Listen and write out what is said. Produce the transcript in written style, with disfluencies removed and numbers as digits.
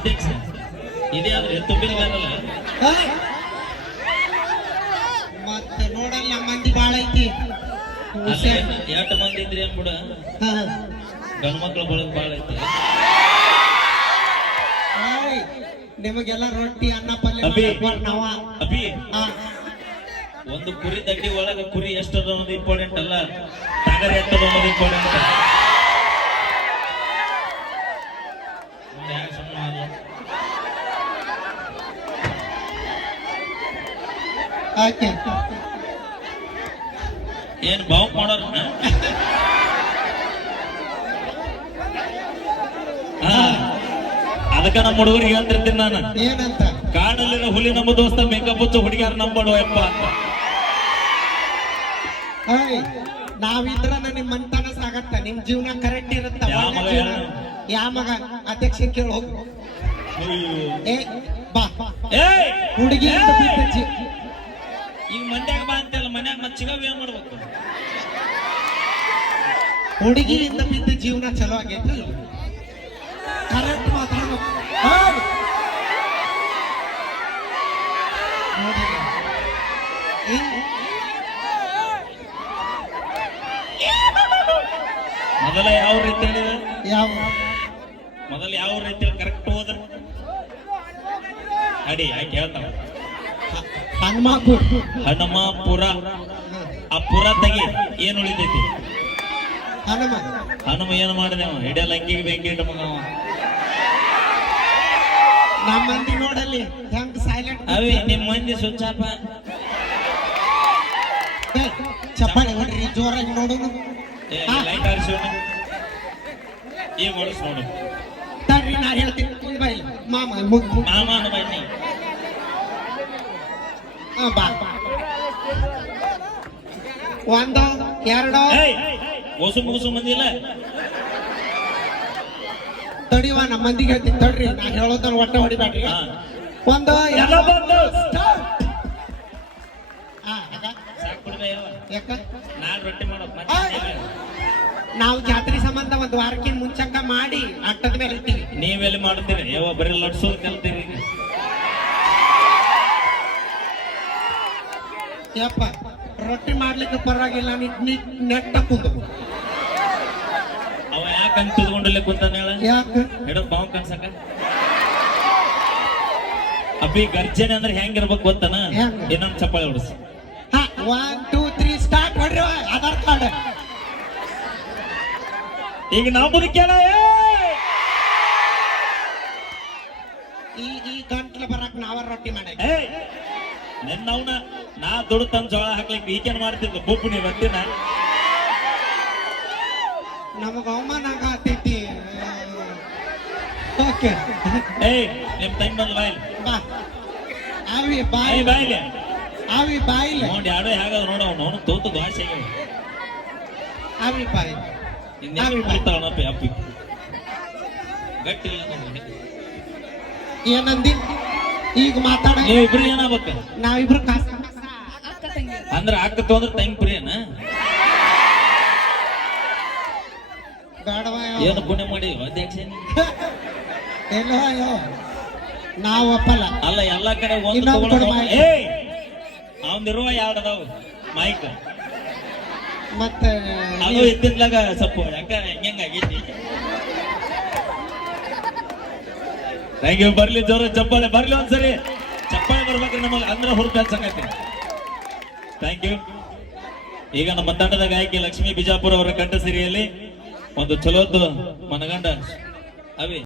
ಅಧ್ಯಕ್ಷ ಇದೇ ಆದ್ರೆ ತುಂಬಿಲ್ಗಾರಲ್ಲ ಮತ್ತೆ ನೋಡಲ್ಲ ಮಂದಿ ಬಾಳ ಐತಿ. ಎಷ್ಟು ಮಂದಿ ಇದ್ರಿ ಅನ್ಬಿಡ ಗಂಡು ಮಕ್ಳು ಬಳಗ್ ಬಾಳ ಐತಿ. ನಿಮಗೆಲ್ಲ ರೊಟ್ಟಿ ಅನ್ನ ಪಲ್ಯ ನಾವ ಅಭಿ ಒಂದು ಕುರಿ ದಡ್ಡಿ ಒಳಗ ಕುರಿ ಎಷ್ಟದ ಅನ್ನೋದು ಇಂಪಾರ್ಟೆಂಟ್ ಅಲ್ಲ, ಟಗರ್ ಎಷ್ಟದ ಅನ್ನೋದು ಇಂಪಾರ್ಟೆಂಟ್. ಏನ್ ಬಾವು ಮಾಡೋರ ಅದಕ್ಕ ನಮ್ಮ ಹುಡುಗರಿಗೆ ಹೇಳ್ತಿರ್ತೀನಿ ನಾನು, ಏನಂತ ಕಾಡಲ್ಲಿರೋ ಹುಲಿ ನಮ್ಮ ದೋಸ್ತ ಮೇಕಪ್ ಹಚ್ಚು ಹುಡುಗಿಯಾರ ನಂಬಡು ಯಪ್ಪ ಅಂತ. ನಾವಿದ್ರ ನಿಮ್ ಮನ್ತನ ಸಾಗತ್ತ, ನಿಮ್ ಜೀವನ ಕರೆಕ್ಟ್ ಇರುತ್ತ. ಯಾ ಮಗ ಅಧ್ಯಕ್ಷ ಕೇಳಿ ಹೋಗು. ಬಾ ಹುಡುಗಿ ಈಗ ಮಂಡ್ಯಾಗ ಬಾ ಅಂತಲ್ಲ, ಮನ್ಯಾಗ ಮತ್ ಚಿಗಾವ್ ಏನ್ ಮಾಡ್ಬೇಕು? ಹುಡುಗಿಯಿಂದ ಬಿದ್ದ ಜೀವನ ಚಲೋ ಆಗೈತಿ. ಕರೆಕ್ಟ್ ಮಾತಾಡ್ಬೇಕು. ಮೊದಲ ಯಾವ ರೀತಿ ಹೇಳಿದ? ಮೊದಲ ಯಾವ ರೀತಿ ಕರೆಕ್ಟ್ ಹೋದ್ರ ಅಡಿ ಆಯ್ಕೆ ಹೇಳ್ತಾವ. ಹನುಮಾಪುರ. ಆ ಪುರ ತೆಗಿ ಏನ್ ಉಳಿತೈತಿ? ಹನುಮ ಏನ್ ಮಾಡಿದೆವ? ಹಿಡಿಯಲ್ಲ ಅಂಗಿಗೆ ಬೆಂಕಿ ಇಟ್ಟ ಮಗ. ನಮ್ಮ ಮಂದಿ ನೋಡಲ್ಲಿ ಹೆಂಗ್ ಸೈಲೆಂಟ್. ಅವಿ ನಿಮ್ ಮಂದಿ ಸುಚ್ಚಾಪ ಚಪ್ಪಾಳೆ ಹೊಡ್ರಿ ಜೋರಾಗಿ ನೋಡೋಣ. ಲೈಟ್ ಆರಿಸೋಣ. ಈಗ ಹೊಡಿಸ್ ನೋಡು. ತಡ್ರಿ ನಾ ಹೇಳ್ತೀನಿ. ಬಾಯಿ ಮಾಮ ಮಾಮ ಬನ್ನಿ. ಬಾ ಒಂದು ಎರಡು ಓಸು ಮುಗುಸು ಮಂದಿ ಇಲ್ಲ. ತಡಿವ ನಮ್ಮ ಮಂದಿಗೆ ಹೇಳ್ತೀನಿ ತಡ್ರಿ, ನಾ ಹೇಳೋದನ್ನ ಒಟ್ಟ ಹೊಡಿಬ್ಯಾಡ್ರಿ. ಒಂದು ನಾವು ಜಾತ್ರೆ ಸಂಬಂಧ ಒಂದು ವಾರಕ್ಕಿಂತ ಮುಂಚಕ ಮಾಡಿ ಅಟ್ಟದ ಮೇಲೆ ಇರ್ತೀವಿ. ನೀವೆಲ್ಲಿ ಮಾಡ್ತೀರಿ? ಯಾವ ಬರೀ ಲಟ್ಸೋದು ಕಲ್ತೀರಿ? ಯಪ್ಪ ರೊಟ್ಟಿ ಮಾಡ್ಲಿಕ್ಕೆ ಪರವಾಗಿಲ್ಲ, ನೆಟ್ಟ ಕುಂದು. ಅವ ಯಾಕಂತ ತುದ್ಕೊಂಡಲ್ಲಿ ಕುಂತಾನ ಹೇಳ? ಯಾಕೆ ಹಿಡದ್ ಬಾವು ಕನ್ಸಕ? ಅಬ್ಬಿ ಗರ್ಜನೆ ಅಂದ್ರೆ ಹೆಂಗಿರ್ಬೇಕು ಗೊತ್ತನ? ಇನ್ನೊಂದು ಚಪ್ಪಾಳೆ ಹೊಡಿಸಿ. 1 2 3 ಸ್ಟಾರ್ಟ್ ಹೊಡ್ರಿ. ಆಧಾರ್ ಕಾರ್ಡ್ ಈಗ ನಾವು ಕೇಳ ಈ ಗಂಟ್ಲು ಬರಕ್ ನಾವ ರೊಟ್ಟಿ ಮಾಡ. ನಿನ್ನವನ ನಾ ದುಡ್ಡು ತಂದ್ ಜೋಳ ಹಾಕ್ಲಿಕ್ಕೆ ಈಗೇನ್ ಮಾಡ್ತಿದ್ಲು ಬುಬ್ಬು ನೀ ಬರ್ತೀನ? ನಮಗ ಅವಮಾನ ಆಗತೈತಿ. ಓಕೆ ನಿಮ್ ಟೈಮ್ ಬಂದ್ ಬಾಯ್ಲಿ. ಬಾ ಆವಿ ಬಾಯಿ ಬಾಯ್ಲಿ ಆವಿ ಬಾಯಿಲೆ ನೋಡಿ ಯಾಡೋ ಹೇಗದ ನೋಡ. ಅವನು ತೋತು ದ್ವಾಸೆ ಆವಿ ಬಾಯಿ ಇನ್ನೇನಪ್ಪ ಅಪ್ಪಿ ಗಟ್ಟಿಲ್ಲ. ಏನಂದಿ ಈಗ ಮಾತಾಡ? ನೀವಿಬ್ರು ಏನಾಗ್ಬೇಕ? ನಾವಿಬ್ರು ಅಂದ್ರ ಆಗ್ತತ್ತು ಅಂದ್ರೆ ಟೈಮ್ ಪ್ರಿಯನ ಬೇಡವ. ಏನು ಪುಣ್ಯ ಮಾಡಿ ಅಧ್ಯಕ್ಷ ಎಲ್ಲೋ ನಾವು ಒಪ್ಪಲ್ಲ. ಅಲ್ಲ ಎಲ್ಲಾ ಕಡೆ ಒಂದು ಅವಂದಿರುವ ಯಾವ್ದದಾವು ಮೈಕ್ ಮತ್ತೆ ಅದು ಇದ್ದಿದ್ಲಾಗ ಸ್ವಲ್ಪ ಯಾಕ ಹೆಂಗಾಗೈತಿ. Thank you. ಬರ್ಲಿ ಜೋರ ಚಪ್ಪಾಳೆ ಬರ್ಲಿ ಒಂದ್ಸರಿ. ಚಪ್ಪಾಳೆ ಬರ್ಬೇಕ್ರಿ ನಮಗ ಅಂದ್ರೆ ಹುರುಪ ಸಂಗತಿ. Thank you. ಈಗ ನಮ್ಮ ತಂಡದ ಗಾಯಕಿ ಲಕ್ಷ್ಮೀ ಬಿಜಾಪುರ ಅವರ ಕಂಠ ಸಿರಿಯಲ್ಲಿ ಒಂದು ಚಲೋದ್ದು ಮನಗಂಡ ಅವಿ